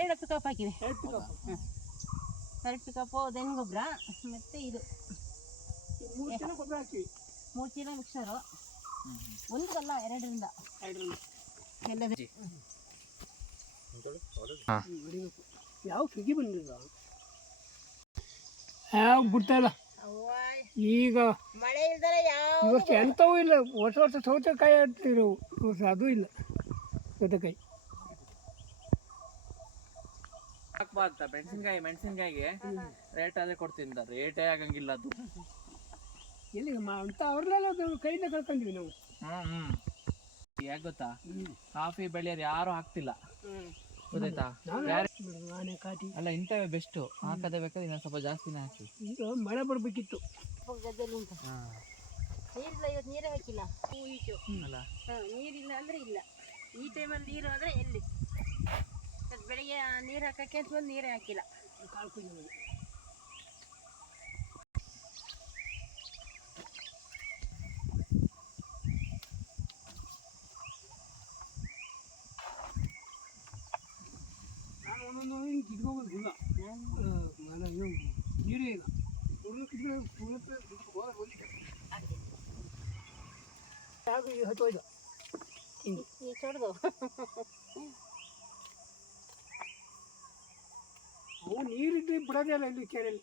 2 pickup ಹಾಕಿವೆ. 2 pickup then ಗೊಬ್ಬರ ಮತ್ತು ಇದು 3 ಚೀಲ ಗೊಬ್ಬರ ಹಾಕಿವಿ. 3 ಚೀಲ ಮಿಕ್ಸರು. ಒಂದಲ್ಲ 2ರಿಂದ ಎಲ್ಲದ ಯಾವ ಸುಗ್ಗಿ ಬಂದಿಲ್ಲ, ಯಾವ ಬಿಡ್ತಾ ಇಲ್ಲ. ಈಗ ಮಳೆ ಇಲ್ದರೆ ಯಾವ ಇವತ್ತು ಎಂಥವೂ ಇಲ್ಲ. ವರ್ಷ ಸೌತೆಕಾಯಿ ಹಾಕ್ತಿರೋ ವರ್ಷ ಅದು ಇಲ್ಲ. ಸೌತೆಕಾಯಿ ಹಾಕ್ಬಾರ್ದ ಮೆಣಸಿನ್ಕಾಯಿಗೆ ರೇಟ್ ಆದ್ರೆ ಕೊಡ್ತೀನಿ, ರೇಟೇ ಆಗಂಗಿಲ್ಲ ಅದು. ಎಲ್ಲಿ ಅಂತ ಅವ್ರನ್ನೆಲ್ಲ ಕೈಯಿಂದ ಕಳ್ಕೊಂಡ್ವಿ ನಾವು. ಯಾಕೆ ಗೊತ್ತಾ, ಕಾಫಿ ಬೆಳೆಯೋರು ಯಾರು ಹಾಕ್ತಿಲ್ಲ, ಗೊತ್ತಾಯ್ತಾ? ಆನೆ ಕಾಟಿ ಅಲ್ಲ ಇಂಥವೇ ಬೆಸ್ಟು. ಹಾಕದೇ ಬೇಕಾದ್ರೆ ಇನ್ನೊಂದು ಸ್ವಲ್ಪ ಜಾಸ್ತಿನೇ ಹಾಕಿ. ಈಗ ಮಳೆ ಬರಬೇಕಿತ್ತು. ಗದ್ದೆಯಲ್ಲಿ ಉಂಟು ನೀರಿಲ್ಲ, ಇವತ್ತು ನೀರೇ ಹಾಕಿಲ್ಲ. ಈಚು ಅಲ್ಲ ನೀರಿಲ್ಲ ಅಂದರೆ ಇಲ್ಲ. ಈ ಟೈಮಲ್ಲಿ ನೀರು ಆದರೆ ಎಲ್ಲಿ ಬೆಳಿಗ್ಗೆ ನೀರು ಹಾಕೋಕ್ಕೆ ಅಂತ ಬಂದು ನೀರೇ ಹಾಕಿಲ್ಲ. ಕಾಳು ಕುಯ್ದು ಒಂದೊಂದು ಕಿತ್ಕೋಬೋದು. ಇಲ್ಲ ನೀರೇ ಇಲ್ಲ. ಹತ್ತೋಯ್ತು ಈ ಚೊಡ್ದು ಅವು ನೀರಿದ್ದು ಬಿಡೋದೇ ಇಲ್ಲ ಇಲ್ಲಿ ಕೆರೆಯಲ್ಲಿ.